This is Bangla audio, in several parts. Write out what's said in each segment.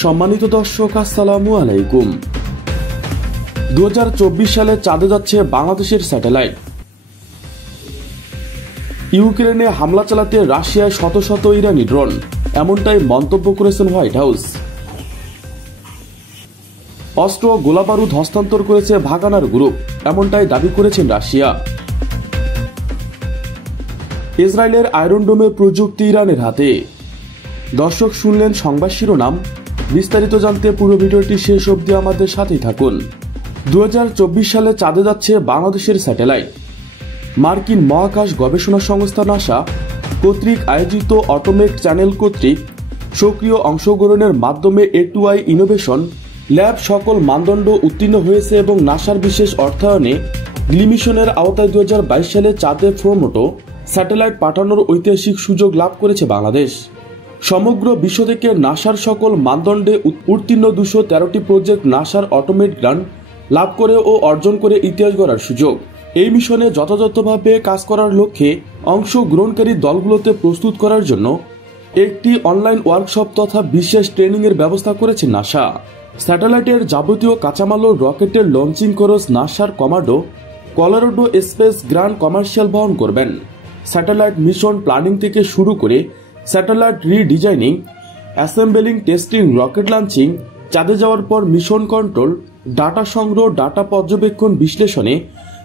সম্মানিত দর্শক, আসসালামু আলাইকুম। 2024 সালে চাঁদে যাচ্ছে বাংলাদেশের স্যাটেলাইট। ইউক্রেনে হামলা চালাতে রাশিয়ায় শত শত ইরানি ড্রোন, এমনটাই মন্তব্য করেছেন হোয়াইট হাউস। অস্ত্র গোলাবারুদ হস্তান্তর করেছে ভাগানার গ্রুপ, এমনটাই দাবি করেছেন রাশিয়া। ইসরায়েলের আয়রন ডোমে প্রযুক্তি ইরানের হাতে। দর্শক, শুনলেন সংবাদ শিরোনাম। বিস্তারিত জানতে পুরো ভিডিওটি শেষ অবধি আমাদের সাথেই থাকুন। 2024 সালে চাঁদে যাচ্ছে বাংলাদেশের স্যাটেলাইট। মার্কিন মহাকাশ গবেষণা সংস্থা নাসা কর্তৃক আয়োজিত অটোমেট চ্যানেল কর্তৃক সক্রিয় অংশগ্রহণের মাধ্যমে A2I ইনোভেশন ল্যাব সকল মানদণ্ড উত্তীর্ণ হয়েছে এবং নাসার বিশেষ অর্থায়নে গ্লিমিশনের আওতায় 2022 সালে চাঁদে প্রোমোটো স্যাটেলাইট পাঠানোর ঐতিহাসিক সুযোগ লাভ করেছে বাংলাদেশ। সমগ্র বিশ্ব থেকে নাসার সকল মানদণ্ডে উত্তীর্ণ 213টি প্রজেক্ট নাসার অটোমেট গ্রান্ট লাভ করে ও অর্জন করে ইতিহাস গড়ার সুযোগ। এই মিশনে যথাযথভাবে কাজ করার লক্ষ্যে অংশগ্রহণকারী দলগুলোতে প্রস্তুত করার জন্য একটি অনলাইন ওয়ার্কশপ তথা বিশেষ ট্রেনিংয়ের ব্যবস্থা করেছে নাসা। স্যাটেলাইটের যাবতীয় কাঁচামাল ও রকেটের লঞ্চিং খরচ নাসার commando Colorado space grant commercial বহন করবেন। স্যাটেলাইট মিশন প্ল্যানিং থেকে শুরু করে satellite redesigning, assembling, testing, rocket launching, চাঁদে যাওয়ার পর মিশন কন্ট্রোল, ডাটা সংগ্রহ, ডাটা পর্যবেক্ষণ, বিশ্লেষণে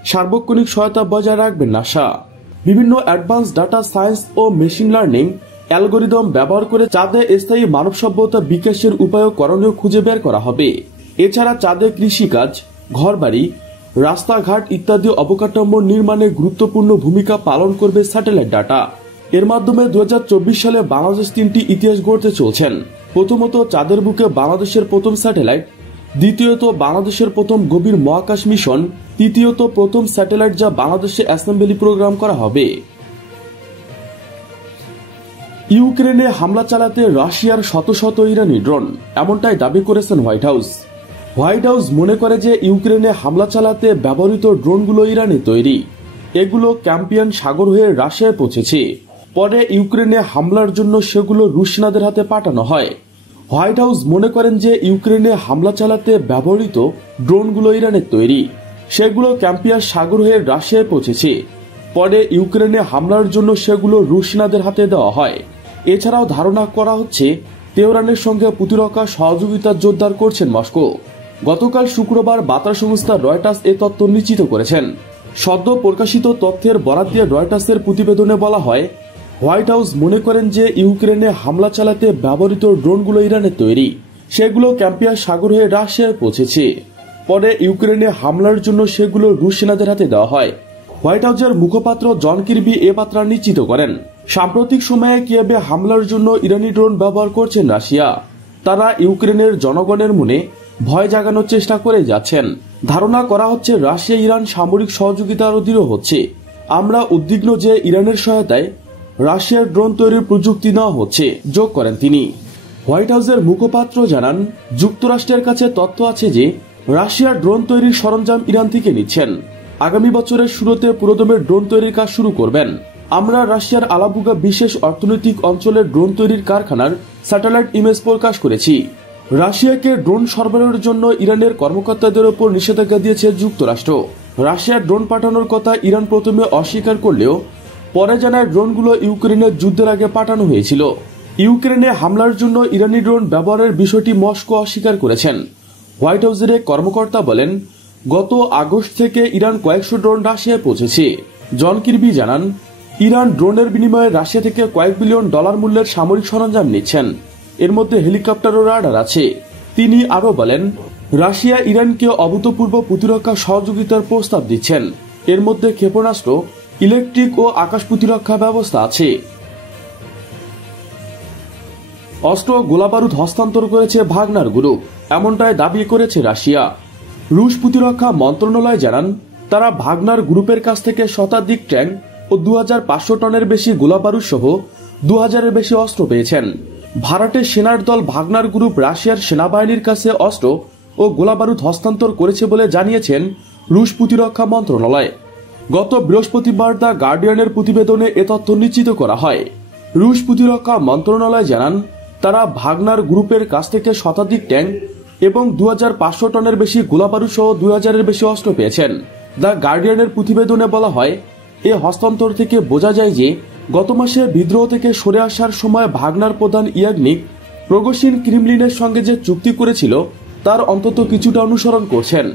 সার্বক্ষণিক সহায়তা বজায় রাখবেন নাসা। বিভিন্ন অ্যাডভান্স ডাটা সায়েন্স ও মেশিন লার্নিং অ্যালগোরিদম ব্যবহার করে চাঁদে স্থায়ী মানব সভ্যতা বিকাশের উপায় ও করণীয় খুঁজে বের করা হবে। এছাড়া চাঁদে কৃষিকাজ, ঘরবাড়ি, রাস্তাঘাট ইত্যাদি অবকাঠামো নির্মাণে গুরুত্বপূর্ণ ভূমিকা পালন করবে স্যাটেলাইট ডাটা। এর মাধ্যমে 2024 সালে বাংলাদেশ 3টি ইতিহাস গড়তে চলছেন। প্রথমত, চাঁদের বুকে বাংলাদেশের প্রথম স্যাটেলাইট। দ্বিতীয়ত, বাংলাদেশের প্রথম গভীর মহাকাশ মিশন। তৃতীয়ত, প্রথম স্যাটেলাইট যা বাংলাদেশে অ্যাসেম্বলি প্রোগ্রাম করা হবে। ইউক্রেনে হামলা চালাতে রাশিয়ার শত শত ইরানি ড্রোন, এমনটাই দাবি করেছেন হোয়াইট হাউস। হোয়াইট হাউস মনে করে যে ইউক্রেনে হামলা চালাতে ব্যবহৃত ড্রোনগুলো ইরানে তৈরি। এগুলো ক্যাম্পিয়ান সাগর হয়ে রাশিয়ায় পৌঁছেছে। পরে ইউক্রেনে হামলার জন্য সেগুলো রুশ সেনাদের হাতে পাঠানো হয়। হোয়াইট হাউস মনে করেন যে ইউক্রেনে হামলা চালাতে ব্যবহৃত ড্রোনগুলো ইরানের তৈরি। সেগুলো ক্যাম্পিয়ান সাগর হয়ে রাশিয়ায় পৌঁছেছে। পরে ইউক্রেনে হামলার জন্য সেগুলো রুশ সেনাদের হাতে দেওয়া হয়। এছাড়াও ধারণা করা হচ্ছে তেহরানের সঙ্গে প্রতিরক্ষা সহযোগিতা জোরদার করছেন মস্কো। গতকাল শুক্রবার বার্তা সংস্থা রয়টার্স এ তথ্য নিশ্চিত করেছেন। সদ্য প্রকাশিত তথ্যের বরাত দিয়ে রয়টার্সের প্রতিবেদনে বলা হয়, হোয়াইট হাউস মনে করেন যে ইউক্রেনে হামলা চালাতে ব্যবহৃত ড্রোনগুলো ইরানের তৈরি। সেগুলো ক্যাম্পিয়ান সাগর হয়ে রাশিয়ায় পৌঁছেছে। পরে ইউক্রেনে হামলার জন্য সেগুলো রুশ সেনাদের হাতে দেওয়া হয়। হোয়াইট হাউসের মুখপাত্র জন কির্বি এ বার্তা নিশ্চিত করেন। সাম্প্রতিক সময়ে কিয়েভে হামলার জন্য ইরানি ড্রোন ব্যবহার করছেন রাশিয়া। তারা ইউক্রেনের জনগণের মনে ভয় জাগানোর চেষ্টা করে যাচ্ছেন। ধারণা করা হচ্ছে রাশিয়া ইরান সামরিক সহযোগিতা আরও দৃঢ় হচ্ছে। আমরা উদ্বিগ্ন যে ইরানের সহায়তায় রাশিয়ার ড্রোন তৈরির প্রযুক্তি নেওয়া হচ্ছে, যোগ করেন তিনি। হোয়াইট হাউসের মুখপাত্র জানান, যুক্তরাষ্ট্রের কাছে তথ্য আছে যে রাশিয়ার ড্রোন তৈরির সরঞ্জাম ইরান থেকে নিচ্ছেন। আগামী বছরের শুরুতে পুরোদমে ড্রোন তৈরির কাজ শুরু করবেন। আমরা রাশিয়ার আলাবুগা বিশেষ অর্থনৈতিক অঞ্চলের ড্রোন তৈরির কারখানার স্যাটেলাইট ইমেজ প্রকাশ করেছি। রাশিয়াকে ড্রোন সরবরাহের জন্য ইরানের কর্মকর্তাদের ওপর নিষেধাজ্ঞা দিয়েছে যুক্তরাষ্ট্র। রাশিয়ার ড্রোন পাঠানোর কথা ইরান প্রথমে অস্বীকার করলেও পরে জানায় ড্রোনগুলো ইউক্রেনের যুদ্ধের আগে পাঠানো হয়েছিল। ইউক্রেনে হামলার জন্য ইরানি ড্রোন ব্যবহারের বিষয়টি মস্কো অস্বীকার করেছেন। হোয়াইট হাউসের এক কর্মকর্তা বলেন, গত আগস্ট থেকে ইরান কয়েকশো ড্রোন রাশিয়ায় পৌঁছেছে। জন কির্বি জানান, ইরান ড্রোনের বিনিময়ে রাশিয়া থেকে কয়েক বিলিয়ন ডলার মূল্যের সামরিক সরঞ্জাম নিচ্ছেন। এর মধ্যে হেলিকপ্টার ও রাডার আছে। তিনি আরও বলেন, রাশিয়া ইরানকে অভূতপূর্ব প্রতিরক্ষা সহযোগিতার প্রস্তাব দিচ্ছেন। এর মধ্যে ক্ষেপণাস্ত্র, ইলেকট্রিক ও আকাশ প্রতিরক্ষা ব্যবস্থা আছে। অস্ত্র গোলাবারুদ হস্তান্তর করেছে ভাগনার গ্রুপ, এমনটাই দাবি করেছে রাশিয়া। রুশ প্রতিরক্ষা মন্ত্রণালয় জানান, তারা ভাগনার গ্রুপের কাছ থেকে শতাধিক ট্যাঙ্ক ও 2500 টনের বেশি গোলাবারুদ সহ 2000-এর বেশি অস্ত্র পেয়েছেন। ভাড়াটে সেনার দল ভাগনার গ্রুপ রাশিয়ার সেনাবাহিনীর কাছে অস্ত্র ও গোলাবারুদ হস্তান্তর করেছে বলে জানিয়েছেন রুশ প্রতিরক্ষা মন্ত্রণালয়। গত বৃহস্পতিবার দ্য গার্ডিয়ানের প্রতিবেদনে এ তথ্য নিশ্চিত করা হয়। রুশ প্রতিরক্ষা মন্ত্রণালয় জানান, তারা ভাগনার গ্রুপের কাছ থেকে শতাধিক ট্যাঙ্ক এবং 2500 টনের বেশি গোলাবারুদ সহ 2000-এর বেশি অস্ত্র পেয়েছেন। দ্য গার্ডিয়ানের প্রতিবেদনে বলা হয়, এ হস্তান্তর থেকে বোঝা যায় যে গত মাসে বিদ্রোহ থেকে সরে আসার সময় ভাগনার প্রধান ইয়াগনিক প্রগসিন ক্রিমলিনের সঙ্গে যে চুক্তি করেছিল তার অন্তত কিছুটা অনুসরণ করছেন।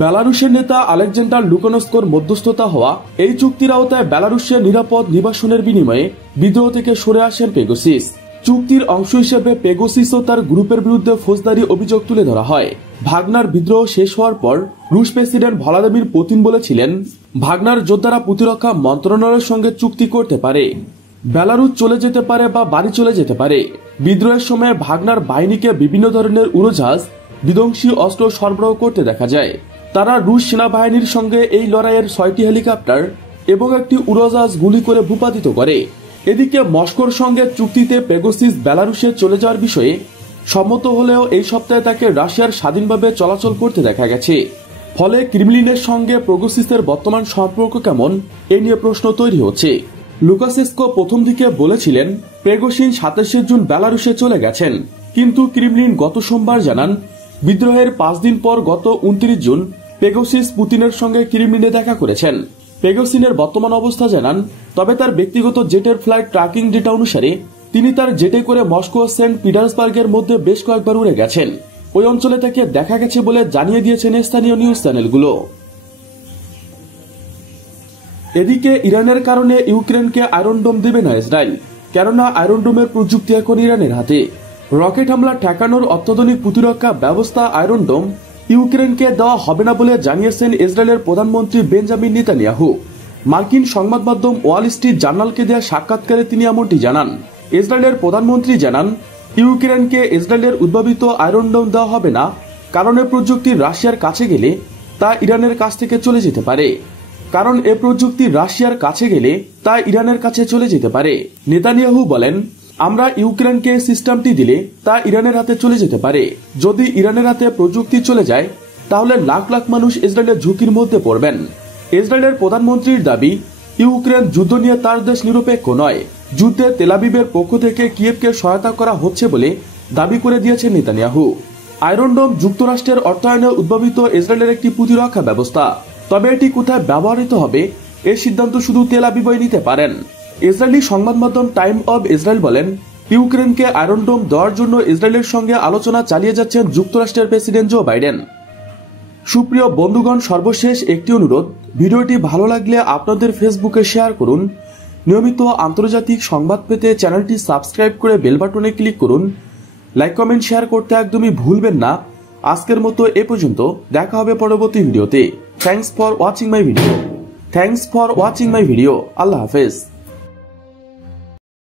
বেলারুশের নেতা আলেকজান্ডার লুকানস্কোর মধ্যস্থতা হওয়া এই চুক্তির আওতায় বেলারুশের নিরাপদ নিবাসনের বিনিময়ে বিদ্রোহ থেকে সরে আসেন পেগোসিস। চুক্তির অংশ হিসেবে পেগোসিস ও তার গ্রুপের বিরুদ্ধে ফৌজদারি অভিযোগ তুলে ধরা হয়। ভাগনার বিদ্রোহ শেষ হওয়ার পর রুশ প্রেসিডেন্ট ভ্লাদিমির পুতিন বলেছিলেন, ভাগনার যোদ্ধারা প্রতিরক্ষা মন্ত্রণালয়ের সঙ্গে চুক্তি করতে পারে, বেলারুশ চলে যেতে পারে বা বাড়ি চলে যেতে পারে। বিদ্রোহের সময় ভাগনার বাহিনীকে বিভিন্ন ধরনের উড়োজাহাজ, বিধ্বংসী অস্ত্র সরবরাহ করতে দেখা যায়। তারা রুশ সেনাবাহিনীর সঙ্গে এই লড়াইয়ের 6টি হেলিকপ্টার এবং একটি উড়োজাহাজ গুলি করে ভূপাতিত করে। এদিকে মস্কোর সঙ্গে চুক্তিতে পেগোসিস বেলারুশে চলে যাওয়ার বিষয়ে সম্মত হলেও এই সপ্তাহে তাকে রাশিয়ার স্বাধীনভাবে চলাচল করতে দেখা গেছে। ফলে ক্রেমলিনের সঙ্গে পেগোসিসের বর্তমান সম্পর্ক কেমন, এ নিয়ে প্রশ্ন তৈরি হচ্ছে। লুকাশেস্কো প্রথম দিকে বলেছিলেন পেগোসিন 27 জুন বেলারুশে চলে গেছেন, কিন্তু ক্রেমলিন গত সোমবার জানান বিদ্রোহের 5 দিন পর গত 29 জুন পেগোসিস পুতিনের সঙ্গে ক্রেমলিনে দেখা করেছেন। পেগোসিনের বর্তমান অবস্থা জানান, তবে তার ব্যক্তিগত জেটের ফ্লাইট ট্র্যাকিং ডেটা অনুসারে তিনি তার জেটে করে মস্কো ও সেন্ট পিটার্সবার্গের মধ্যে বেশ কয়েকবার উড়ে গেছেন। ওই অঞ্চলে তাকে দেখা গেছে বলে জানিয়ে দিয়েছেন স্থানীয় নিউজ চ্যানেলগুলো। এদিকে ইরানের কারণে ইউক্রেনকে আয়রন ডোম দেবে না ইসরায়েল, কেননা আয়রন ডোমের প্রযুক্তি এখন ইরানের হাতে। রকেট হামলা ঠেকানোর অত্যাধুনিক প্রতিরক্ষা ব্যবস্থা আয়রন ডোম ইউক্রেনকে দেওয়া হবে না বলে জানিয়েছেন ইসরায়েলের প্রধানমন্ত্রী বেঞ্জামিন নেতানিয়াহু। মার্কিন সংবাদ মাধ্যম ওয়াল স্ট্রিট জার্নালকে দেওয়া সাক্ষাৎকারে তিনি এমনটি জানান। ইসরায়েলের প্রধানমন্ত্রী জানান, ইউক্রেনকে ইসরায়েলের উদ্ভাবিত আয়রন ডোম দেওয়া হবে না, কারণ এ প্রযুক্তি রাশিয়ার কাছে গেলে তা ইরানের কাছ থেকে চলে যেতে পারে। নেতানিয়াহু বলেন, আমরা ইউক্রেনকে সিস্টেমটি দিলে তা ইরানের হাতে চলে যেতে পারে। যদি ইরানের হাতে প্রযুক্তি চলে যায় তাহলে লাখ লাখ মানুষ ইসরায়েলের ঝুঁকির মধ্যে পড়বেন। ইসরায়েলের প্রধানমন্ত্রীর দাবি, ইউক্রেন যুদ্ধ নিয়ে তার দেশ নিরপেক্ষ নয়। যুদ্ধে তেল আবিবের পক্ষ থেকে কিয়েভকে সহায়তা করা হচ্ছে বলে দাবি করে দিয়েছেন নেতানিয়াহু। আয়রন ডোম যুক্তরাষ্ট্রের অর্থায়নে উদ্ভাবিত ইসরায়েলের একটি প্রতিরক্ষা ব্যবস্থা, তবে এটি কোথায় ব্যবহৃত হবে এর সিদ্ধান্ত শুধু তেল আবিবই নিতে পারেন। ইসরায়েলি সংবাদ মাধ্যম টাইম অব ইসরায়েল বলেন, ইউক্রেনকে আয়রন ডোম দেওয়ার জন্য ইসরায়েলের সঙ্গে আলোচনা চালিয়ে যাচ্ছেন যুক্তরাষ্ট্রের প্রেসিডেন্ট জো বাইডেন। সুপ্রিয় বন্ধুগণ, সর্বশেষ একটি অনুরোধ, ভিডিওটি ভালো লাগলে আপনাদের ফেসবুকে শেয়ার করুন। নিয়মিত আন্তর্জাতিক সংবাদ পেতে চ্যানেলটি সাবস্ক্রাইব করে বেল বাটনে ক্লিক করুন। লাইক, কমেন্ট, শেয়ার করতে একদমই ভুলবেন না। আজকের মতো এ পর্যন্ত, দেখা হবে পরবর্তী ভিডিওতে। Thanks for watching my video. আল্লাহ হাফেজ।